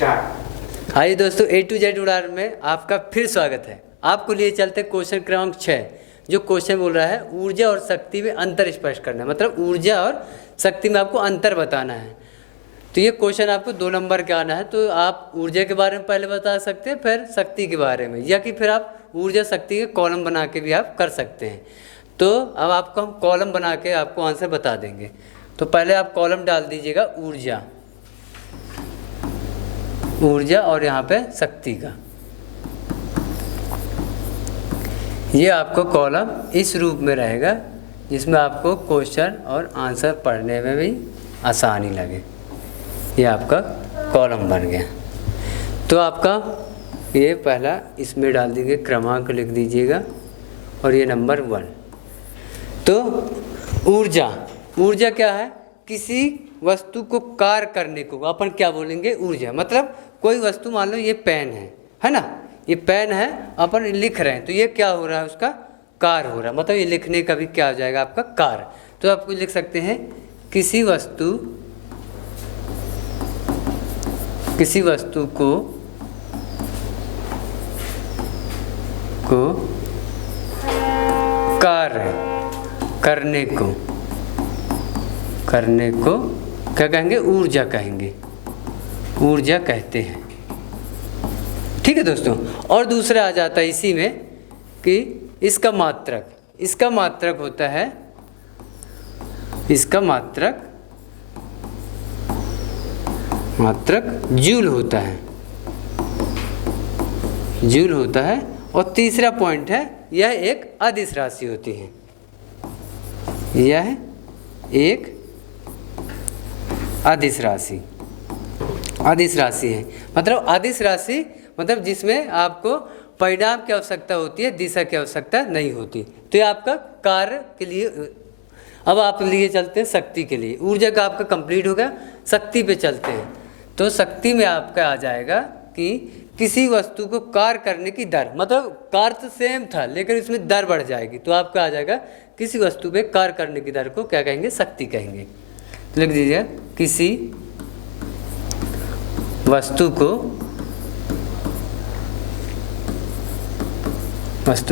Start. आइए दोस्तों, A to Z उड़ान में आपका फिर स्वागत है। आपको लिए चलते क्वेश्चन क्रमांक 6, जो क्वेश्चन बोल रहा है ऊर्जा और शक्ति में अंतर स्पष्ट करना है। मतलब ऊर्जा और शक्ति में आपको अंतर बताना है। तो ये क्वेश्चन आपको 2 नंबर का आना है। तो आप ऊर्जा के बारे में पहले बता सकते हैं, फिर शक्ति के बारे में, या कि फिर आप ऊर्जा शक्ति के कॉलम बना के भी आप कर सकते हैं। तो अब आपको हम कॉलम बना के आपको आंसर बता देंगे। तो पहले आप कॉलम डाल दीजिएगा ऊर्जा, ऊर्जा और यहाँ पे शक्ति का। ये आपको कॉलम इस रूप में रहेगा जिसमें आपको क्वेश्चन और आंसर पढ़ने में भी आसानी लगे। ये आपका कॉलम बन गया। तो आपका ये पहला इसमें डाल दीजिए, क्रमांक लिख दीजिएगा और ये नंबर 1। तो ऊर्जा, ऊर्जा क्या है? किसी वस्तु को कार्य करने को अपन क्या बोलेंगे? ऊर्जा। मतलब कोई वस्तु, मान लो ये पेन है ना, ये पेन है, अपन लिख रहे हैं, तो ये क्या हो रहा है? उसका कार्य हो रहा है। मतलब ये लिखने का भी क्या हो जाएगा? आपका कार्य। तो आप लिख सकते हैं किसी वस्तु को कार्य करने को क्या कहेंगे? ऊर्जा कहेंगे, ऊर्जा कहते हैं। ठीक है दोस्तों। और दूसरा आ जाता है इसी में कि इसका मात्रक होता है, इसका मात्रक जूल होता है, जूल होता है। और तीसरा पॉइंट है, यह एक अदिश राशि होती है, यह एक अदिश राशि है। मतलब अदिश राशि मतलब जिसमें आपको परिणाम की आवश्यकता होती है, दिशा की आवश्यकता नहीं होती। तो ये आपका कार्य के लिए। अब आप लिए चलते हैं शक्ति के लिए। ऊर्जा का आपका कंप्लीट हो गया, शक्ति पे चलते हैं। तो शक्ति में आपका आ जाएगा कि किसी वस्तु को कार्य करने की दर, मतलब कार्य तो सेम था लेकिन इसमें दर बढ़ जाएगी। तो आपका आ जाएगा किसी वस्तु पे कार्य करने की दर को क्या कहेंगे? शक्ति कहेंगे। तो लिख दीजिए किसी वस्तु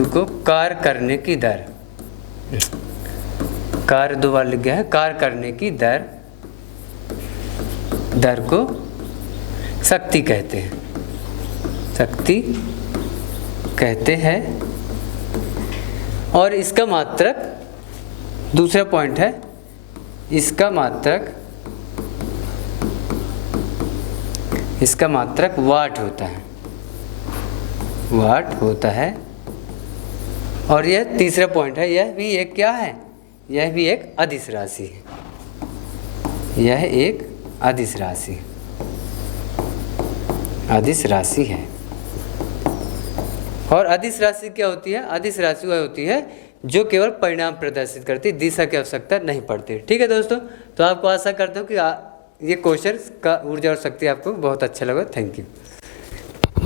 को कार्य करने की दर, कार्य 2 बार लिख गया है, कार्य करने की दर को शक्ति कहते हैं, शक्ति कहते हैं। और इसका मात्रक, दूसरा पॉइंट है, इसका मात्रक वाट होता है। और यह तीसरा पॉइंट है, यह भी एक क्या है? यह भी एक अदिश राशि है, यह एक अदिश राशि है। और अदिश राशि क्या होती है? अदिश राशि वह होती है जो केवल परिणाम प्रदर्शित करती, दिशा की आवश्यकता नहीं पड़ती। ठीक है दोस्तों। तो आपको आशा करता हूँ कि ये क्वेश्चन का ऊर्जा और शक्ति आपको बहुत अच्छा लगा। Thank you.